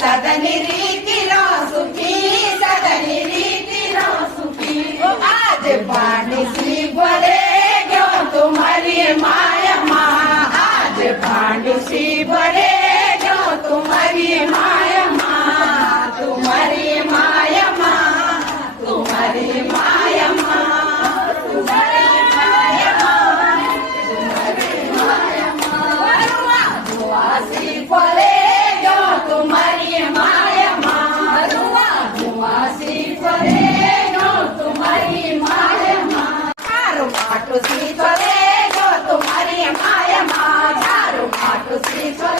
सदनी रीतिलो सुखी सदनी रीतिलो सुखी आज पाणी सी भरे गयो तुम्हारी माया माँ आज पाणी सी भरे गयो तुम्हारी माया माँ तुम्हारी माया माँ तुम्हारी माया माँ तुम्हारी माया माँ तुम्हारी माया माँ धुआसी फले गयो तुम्हारी माया माँ धुआसी फले गयो तुम्हारी माया माँ चारो माटो सी फले गयो तुम्हारी माया माँ चारो माटो सी फले